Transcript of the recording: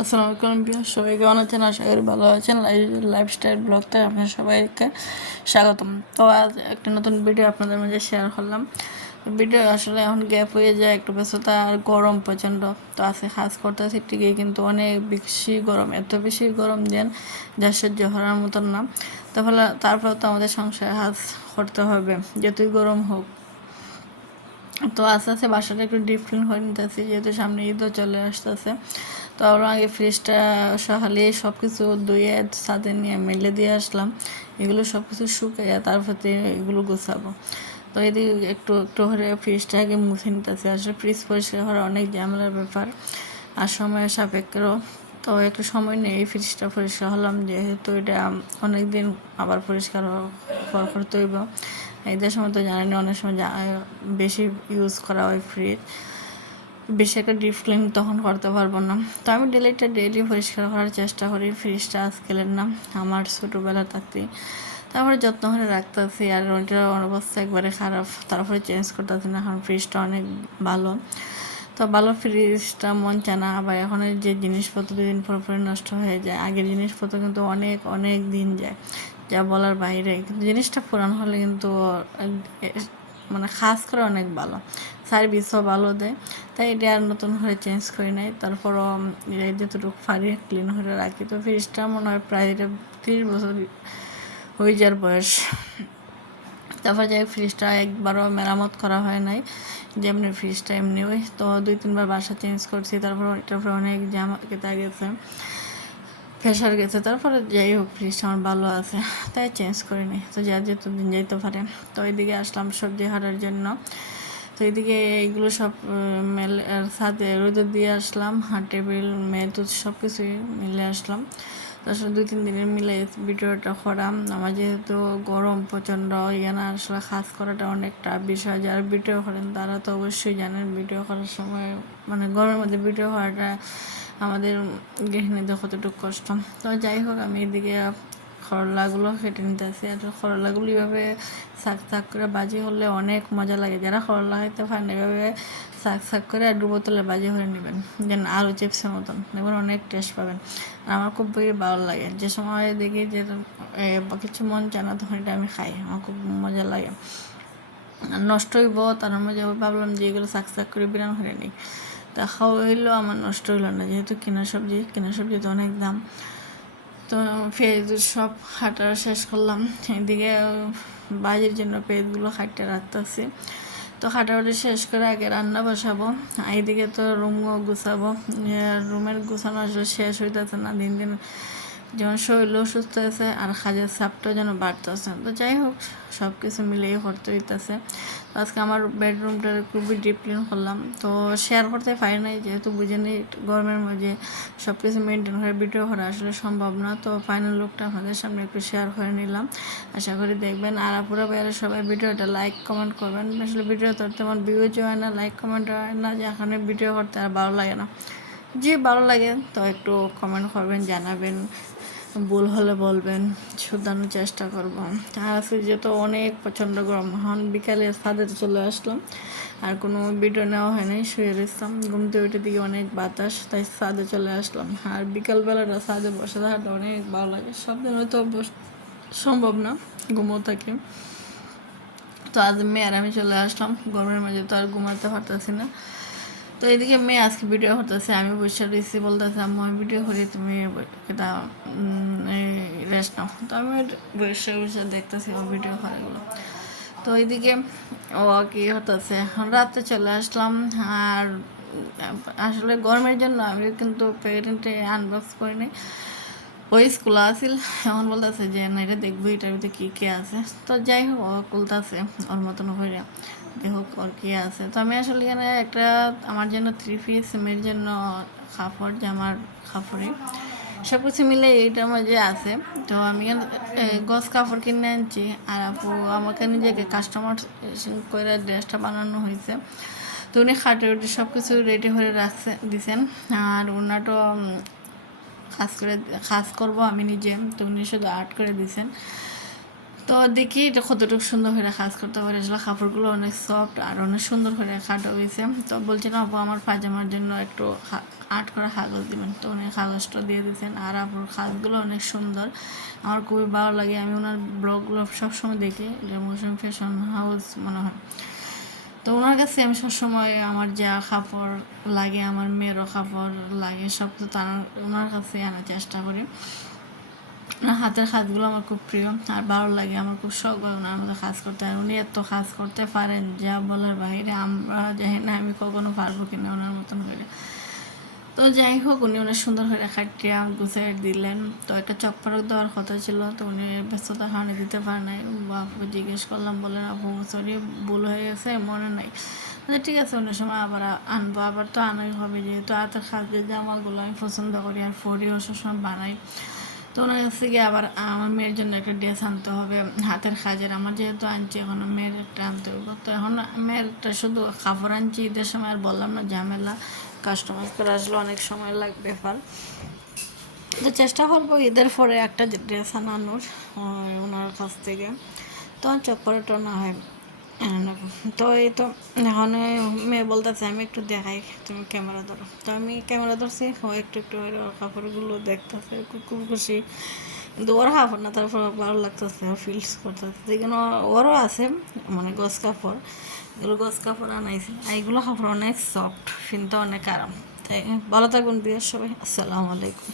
আসসালামু আলাইকুম বিয়ার সবাই কেমন আছেন? আশা করি ভালো আছেন। লাইফস্টাইল ব্লগতে আপনার সবাইকে স্বাগতম। তো আজ একটা নতুন ভিডিও আপনাদের মাঝে শেয়ার করলাম। ভিডিও আসলে এখন গ্যাপ হয়ে যায়, একটু ব্যস্ততা আর গরম প্রচণ্ড। তো আজকে কাজ করতেছি ঠিকই, কিন্তু অনেক বেশি গরম, এত বেশি গরম যেন যা সহ্য করার মতন না। তারপর তো আমাদের সংসারে কাজ করতে হবে যতই গরম হোক। তো আস্তে আস্তে বাসাটা একটু ডিপ ক্লিন করে নিতেছি, যেহেতু সামনে ঈদও চলে আসতেছে। তো আমরা আগে ফ্রিজটা সকালে সব কিছু ধুয়ে ছাদে নিয়ে মেলে দিয়ে আসলাম। এগুলো সব কিছু শুকাইয়া তারপর এগুলো গোছাবো। তো এদিকে একটু একটু করে ফ্রিজটা আগে মুছে নিতেছি। আসলে ফ্রিজ পরিষ্কার করা অনেক ঝামেলার ব্যাপার আর সময়ের সাপেক্ষেও। তো একটু সময় নিয়ে এই ফ্রিজটা পরিষ্কার হলাম, যেহেতু এটা অনেক দিন আবার পরিষ্কার করতে হইব। ঈদের সময় তো জানেন অনেক সময় বেশি ইউজ করা হয় ফ্রিজ, বেশি একটা ডিপ ক্লিন তখন করতে পারবো না। তো আমি ডেলি পরিষ্কার করার চেষ্টা করি। ফ্রিজটা আজকালের না, আমার ছোটোবেলা থাকতেই তারপরে যত্ন করে রাখতেছি। আর ওইটার অবস্থা একবারে খারাপ, তারপরে চেঞ্জ করতেছি না, কারণ ফ্রিজটা অনেক ভালো। তো ভালো ফ্রিজটা মন চায় না। আবার এখন যে জিনিসপত্র দুদিন পর পরে নষ্ট হয়ে যায়, আগের জিনিসপত্র কিন্তু অনেক অনেক দিন যায়, যা বলার বাইরে। কিন্তু জিনিসটা পুরানো হলে কিন্তু মানে খাস করে অনেক ভালো, সার্ভিসও ভালো দেয়। তাই এটা আর নতুন করে চেঞ্জ করি নাই। তারপরও যতটুকু পারি ক্লিন করে রাখি। তো ফ্রিজটা মনে হয় প্রায় এটা 30 বছর হয়ে যাওয়ার বয়স। তারপর যাই ফ্রিজটা একবারও মেরামত করা হয় নাই, যেমনি ফ্রিজটা এমনি ওই। তো 2-3 বার বাসা চেঞ্জ করছি। তারপরে অনেক জামা কেতা গেছে, প্রেশার গেছে। তারপরে যাই হোক ফ্রিজটা আমার ভালো আছে, তাই চেঞ্জ করে নিই। তো যার যেহেতু দিন যাইতে পারে। তো এদিকে আসলাম সবজি হাটার জন্য। তো এদিকে এইগুলো সব সাথে রোদে দিয়ে আসলাম, টেবিল মেদ সব কিছুই মিলে আসলাম। আসলে 2-3 দিনের মিলে ভিডিওটা করা। আমার যেহেতু গরম প্রচণ্ড, এখানে আসলে কাজ করাটা অনেকটা বিষয়। যারা ভিডিও করেন তারা তো অবশ্যই জানেন ভিডিও করার সময় মানে গরমের মধ্যে ভিডিও করাটা আমাদের গৃহিণীদের কতটুকু কষ্ট। তো যাই হোক, আমি এদিকে করলাগুলো কেটে নিতেছি। আর করলাগুলো এভাবে শাক করে বাজি হলে অনেক মজা লাগে। যারা করলা খাইতে পারেন এভাবে শাক করে আর বোতলে বাজি হয়ে নেবেন, যেন আলু চিপসের মতন, এবার অনেক টেস্ট পাবেন। আর আমার খুব বেশি ভালো লাগে। যে সময় দেখি যে কিছু মন চায় না, তখন এটা আমি খাই, আমার খুব মজা লাগে। নষ্ট হইব তার মধ্যে ভাবলাম যে এগুলো শাক করে বিরান হয়ে নিই। তা খাওয়া হইলো, আমার নষ্ট হইলো না, যেহেতু কেনা সবজি তো অনেক দাম। তো পেঁয়াজ সব হাঁটা শেষ করলাম। এদিকে বাজির জন্য পেঁয়াজগুলো হাঁটতে রাখতেছি। তো হাঁটাহাঁটি শেষ করে আগে রান্না বসাবো। এইদিকে তো রুমও গুছাবো। রুমের গুছানো আসলে শেষ হইতেছে না, দিন দিন যেমন শরীরও সুস্থ আছে আর কাজের চাপটাও যেন বাড়তেছে। তো যাই হোক, সব কিছু মিলিয়ে করতে হইতেছে। আজকে আমার বেডরুমটা খুবই ডিপ ক্লিন করলাম। তো শেয়ার করতে পারি নাই, যেহেতু বুঝে নিই গরমের মধ্যে সব কিছু মেনটেন করে ভিডিও করা আসলে সম্ভব না। তো ফাইনাল লুকটা আপনাদের সামনে একটু শেয়ার করে নিলাম, আশা করি দেখবেন। আর আপুরা বাইরে সবাই ভিডিওটা লাইক কমেন্ট করবেন। আসলে ভিডিও তো তেমন ভিউজ হয় না, লাইক কমেন্ট হয় না, যে এখানে ভিডিও করতে আর ভালো লাগে না। যে ভালো লাগে তো একটু কমেন্ট করবেন, জানাবেন, ভুল হলে বলবেন, শুধানোর চেষ্টা করবো। আর আজকে যেহেতু অনেক প্রচণ্ড গরম, এখন বিকালে ছাদে চলে আসলাম, আর কোনো ভিডিও নেওয়া হয় নাই, শুয়ে রয়েছিলাম। ঘুমতে উঠে দিকে অনেক বাতাস, তাই ছাদে চলে আসলাম। আর বিকালবেলাটা ছাদে বসে থাকাটা অনেক ভালো লাগে। সব দিন হয়তো সম্ভব না, ঘুমও থাকে। তো আজ মেয়ে আর আমি চলে আসলাম, গরমের মাঝে তো আর ঘুমাতে পারতেছি না। তো এদিকে মেয়ে আজকে ভিডিও করতেছে, আমি বসে রয়েছি, বলতেছে আম্মু আমি ভিডিও করি, তুমি এটা রেস্ট নাও। তো আমি বসে বসে দেখতেছি আমার ভিডিও করাগুলো। তো এইদিকে ও কি হতেছে, রাতে চলে আসলাম। আর আসলে গরমের জন্য আমি কিন্তু প্যাকেটে আনবক্স করিনি, ওই স্কুল আসিল। এখন বলতেছে যে না এটা দেখবো, এটার ভিতরে কী কে আছে। তো যাই হোক, ও খুলতেছে ওর মতন হয়ে, দেখুক ওর কী আছে। তো আমি আসলে এখানে একটা আমার জন্য 3 পিস, মেয়ের জন্য কাপড়, জামার কাপড়ে সব কিছু মিলে এইটার মধ্যে আছে। তো আমি গস কাপড় কিনে আনছি, আর আপু আমাকে নিজেকে কাস্টমার করে ড্রেসটা বানানো হয়েছে। তো উনি খাটে উঠে সব কিছু রেডি করে দিছেন। আর ওনারটা কাজ করবো আমি নিজে, তো উনি শুধু আর্ট করে দিয়েছেন। তো দেখি এটা কতটুকু সুন্দর করে কাজ করতে পারে। আসলে কাপড়গুলো অনেক সফট আর অনেক সুন্দর করে কাটা হয়েছে। তো বলছিলাম আপু আমার পায়জামার জন্য একটু আর্ট করা কাগজ দিবেন, তো উনি কাগজটা দিয়ে দিয়েছেন। আর আপুর কাজগুলো অনেক সুন্দর, আমার খুবই ভালো লাগে। আমি ওনার ব্লগগুলো সবসময় দেখি, যে মৌসুমি ফ্যাশন হাউস মনে হয়। তো ওনার কাছে আমি সবসময় আমার যা কাপড় লাগে, আমার মেয়েরও কাপড় লাগে, সব তো ওনার কাছে আনার চেষ্টা করি। হাতের কাজগুলো আমার খুব প্রিয় আর ভালো লাগে, আমার খুব শখ হয় ওনার মতো কাজ করতে। আর উনি এত কাজ করতে পারেন যা বলার বাইরে, আমরা জানি না আমি কখনো পারবো কিনা ওনার মতন করে। তো যাই হোক, উনি অনেক সুন্দর করে খাটিয়া গুছিয়ে দিলেন। তো একটা চকপারক দেওয়ার কথা ছিল, তো উনি ব্যস্ততার কারণে দিতে পারে নাই। আপুকে জিজ্ঞেস করলাম, বলেন আপু সরি ভুল হয়ে গেছে, মনে নাই। আচ্ছা ঠিক আছে, অন্য সময় আবার আনবো। আবার তো আনাই হবে, যেহেতু হাতের কাজের জামাগুলো আমি পছন্দ করি আর ফরিও সবসময় বানাই। তো ওনার কাছ থেকে আবার আমার মেয়ের জন্য একটা ড্রেস আনতে হবে হাতের কাজের। আমার যেহেতু আনছি, এখন মেয়ের একটা আনতে হবে। তো এখন মেয়ের একটা শুধু কাপড় আনছি, ঈদের সময় আর বললাম না ঝামেলা, কাস্টমাইজ করে আসলে অনেক সময় লাগবে ব্যাপার। তো চেষ্টা করবো ঈদের পরে একটা ড্রেস আনানোর ওনার কাছ থেকে, তখন চক্করটা না হয়। তো এই তো এখন মেয়ে বলতেছে আমি একটু দেখাই, তুমি ক্যামেরা ধরো। তো আমি ক্যামেরা ধরছি, ও একটু একটু ওর কাপড়গুলো দেখতেছে, খুব খুশি। কিন্তু ওর কাপড় না, তারপর ভালো লাগতেছে, ও ফিলস করতেছে। যেখানে ওরও আছে মানে গস কাপড়, এগুলো গস কাপড় আনাইছে। এইগুলো কাপড় অনেক সফট, কিন্তু অনেক আরাম। তাই ভালো থাকুন বিয়ের সবাই, আসসালামু আলাইকুম।